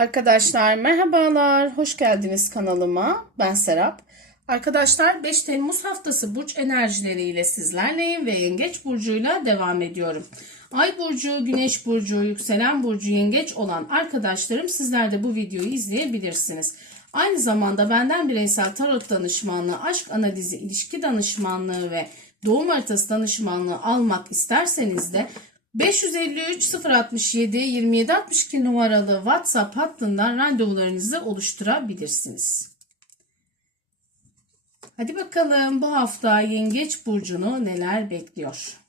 Arkadaşlar merhabalar, hoş geldiniz kanalıma. Ben Serap. Arkadaşlar 5 Temmuz haftası burç enerjileriyle sizlerleyim ve Yengeç burcuyla devam ediyorum. Ay burcu, Güneş burcu, yükselen burcu Yengeç olan arkadaşlarım sizler de bu videoyu izleyebilirsiniz. Aynı zamanda benden bireysel tarot danışmanlığı, aşk analizi, ilişki danışmanlığı ve doğum haritası danışmanlığı almak isterseniz de 553 067 27 62 numaralı WhatsApp hattından randevularınızı oluşturabilirsiniz. Hadi bakalım bu hafta Yengeç burcunu neler bekliyor?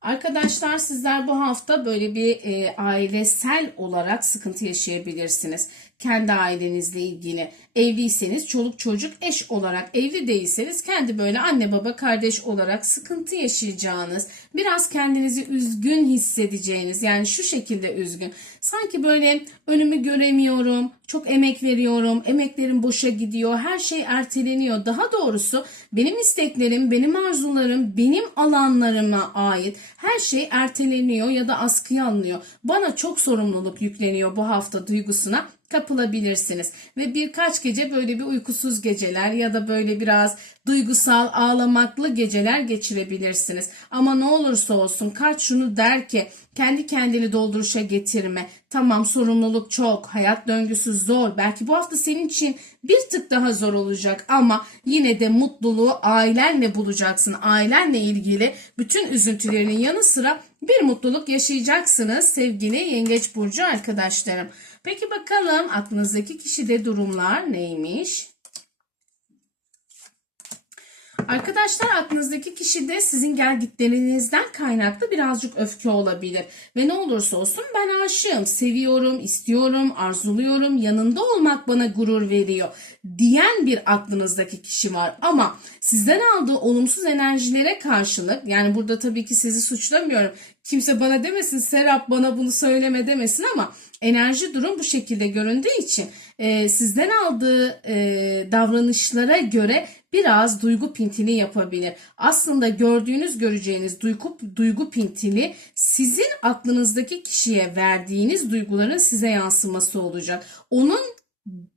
Arkadaşlar sizler bu hafta böyle bir e, ailesel olarak sıkıntı yaşayabilirsiniz. Kendi ailenizle ilgili evliyseniz çoluk çocuk eş olarak evli değilseniz kendi böyle anne baba kardeş olarak sıkıntı yaşayacağınız biraz kendinizi üzgün hissedeceğiniz yani şu şekilde üzgün. Sanki böyle önümü göremiyorum çok emek veriyorum emeklerim boşa gidiyor her şey erteleniyor. Daha doğrusu benim isteklerim benim arzularım benim alanlarıma ait her şey erteleniyor ya da askıya alınıyor. Bana çok sorumluluk yükleniyor bu hafta duygusuna kapılabilirsiniz. Ve birkaç gece böyle bir uykusuz geceler ya da böyle biraz duygusal ağlamaklı geceler geçirebilirsiniz. Ama ne olursa olsun kart şunu der ki kendi kendini dolduruşa getirme. Tamam sorumluluk çok, hayat döngüsü zor. Belki bu hafta senin için bir tık daha zor olacak ama yine de mutluluğu ailenle bulacaksın. Ailenle ilgili bütün üzüntülerinin yanı sıra bir mutluluk yaşayacaksınız sevgili Yengeç Burcu arkadaşlarım. Peki bakalım aklınızdaki kişide durumlar neymiş? Arkadaşlar aklınızdaki kişi de sizin gelgitlerinizden kaynaklı birazcık öfke olabilir. Ve ne olursa olsun ben aşığım, seviyorum, istiyorum, arzuluyorum, yanında olmak bana gurur veriyor diyen bir aklınızdaki kişi var. Ama sizden aldığı olumsuz enerjilere karşılık yani burada tabii ki sizi suçlamıyorum. Kimse bana demesin Serap bana bunu söyleme demesin ama enerji durum bu şekilde göründüğü için e, sizden aldığı e, davranışlara göre biraz duygu pintili yapabilir. Aslında gördüğünüz göreceğiniz duygu, duygu pintili sizin aklınızdaki kişiye verdiğiniz duyguların size yansıması olacak. Onun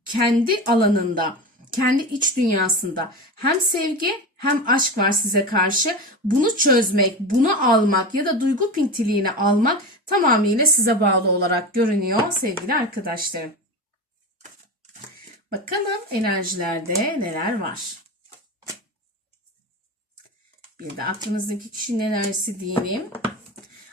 kendi alanında, kendi iç dünyasında hem sevgi hem aşk var size karşı. Bunu çözmek, bunu almak ya da duygu pintiliğini almak tamamıyla size bağlı olarak görünüyor sevgili arkadaşlarım. Bakalım enerjilerde neler var. Bir de aklınızdaki kişinin enerjisi diyelim.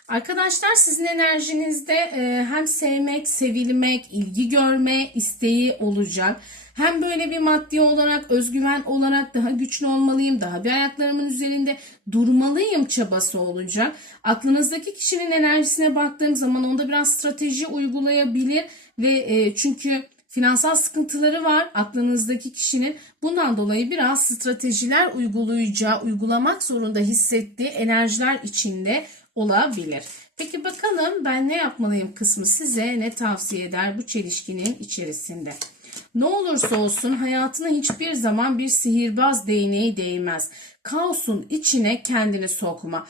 Arkadaşlar sizin enerjinizde e, hem sevmek, sevilmek, ilgi görme isteği olacak. Hem böyle bir maddi olarak, özgüven olarak daha güçlü olmalıyım, daha bir ayaklarımın üzerinde durmalıyım çabası olacak. Aklınızdaki kişinin enerjisine baktığım zaman onda biraz strateji uygulayabilir ve e, çünkü finansal sıkıntıları var aklınızdaki kişinin. Bundan dolayı biraz stratejiler uygulayacağı, uygulamak zorunda hissettiği enerjiler içinde olabilir. Peki bakalım ben ne yapmalıyım kısmı size ne tavsiye eder bu çelişkinin içerisinde. Ne olursa olsun hayatına hiçbir zaman bir sihirbaz değneği değmez. Kaosun içine kendini sokma.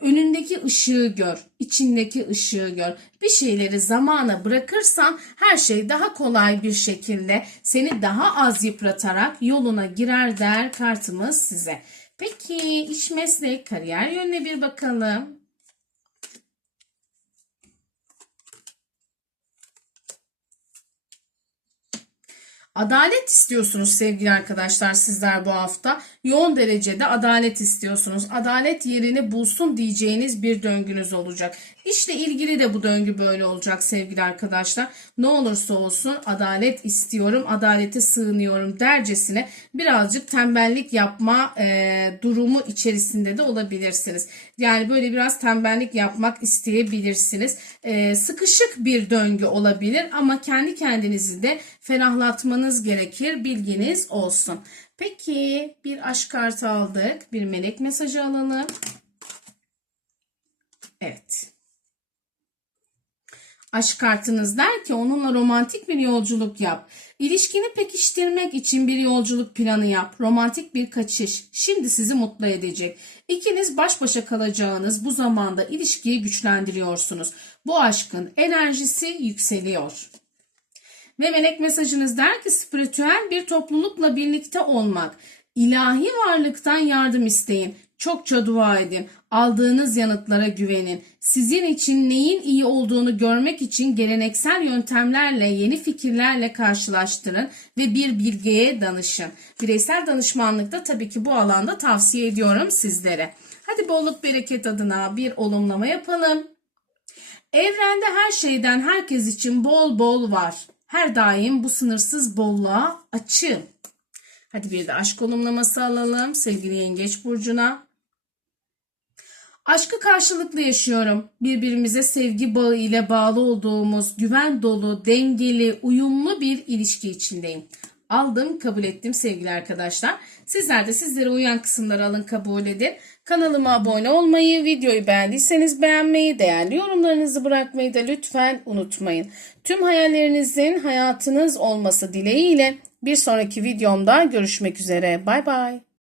Önündeki ışığı gör, içindeki ışığı gör. Bir şeyleri zamana bırakırsan her şey daha kolay bir şekilde seni daha az yıpratarak yoluna girer der kartımız size. Peki iş meslek kariyer yönüne bir bakalım. Adalet istiyorsunuz sevgili arkadaşlar sizler bu hafta. Yoğun derecede adalet istiyorsunuz. Adalet yerini bulsun diyeceğiniz bir döngünüz olacak. İşle ilgili de bu döngü böyle olacak sevgili arkadaşlar. Ne olursa olsun adalet istiyorum, adalete sığınıyorum dercesine birazcık tembellik yapma e, durumu içerisinde de olabilirsiniz. Yani böyle biraz tembellik yapmak isteyebilirsiniz. E, sıkışık bir döngü olabilir ama kendi kendinizi de ferahlatmanız gerekir. Bilginiz olsun. Peki bir aşk kartı aldık. Bir melek mesajı alalım. Evet. Aşk kartınız der ki onunla romantik bir yolculuk yap. İlişkini pekiştirmek için bir yolculuk planı yap. Romantik bir kaçış. Şimdi sizi mutlu edecek. İkiniz baş başa kalacağınız bu zamanda ilişkiyi güçlendiriyorsunuz. Bu aşkın enerjisi yükseliyor. Ve melek mesajınız der ki spiritüel bir toplulukla birlikte olmak. İlahi varlıktan yardım isteyin. Çokça dua edin. Aldığınız yanıtlara güvenin. Sizin için neyin iyi olduğunu görmek için geleneksel yöntemlerle, yeni fikirlerle karşılaştırın ve bir bilgeye danışın. Bireysel danışmanlıkta tabii ki bu alanda tavsiye ediyorum sizlere. Hadi bolluk bereket adına bir olumlama yapalım. Evrende her şeyden herkes için bol bol var. Her daim bu sınırsız bolluğa açığım. Hadi bir de aşk olumlaması alalım sevgili Yengeç Burcu'na. Aşkı karşılıklı yaşıyorum. Birbirimize sevgi bağı ile bağlı olduğumuz güven dolu, dengeli, uyumlu bir ilişki içindeyim. Aldım, kabul ettim sevgili arkadaşlar. Sizler de sizlere uyan kısımları alın, kabul edin. Kanalıma abone olmayı, videoyu beğendiyseniz beğenmeyi, değerli yorumlarınızı bırakmayı da lütfen unutmayın. Tüm hayallerinizin hayatınız olması dileğiyle bir sonraki videomda görüşmek üzere. Bay bay.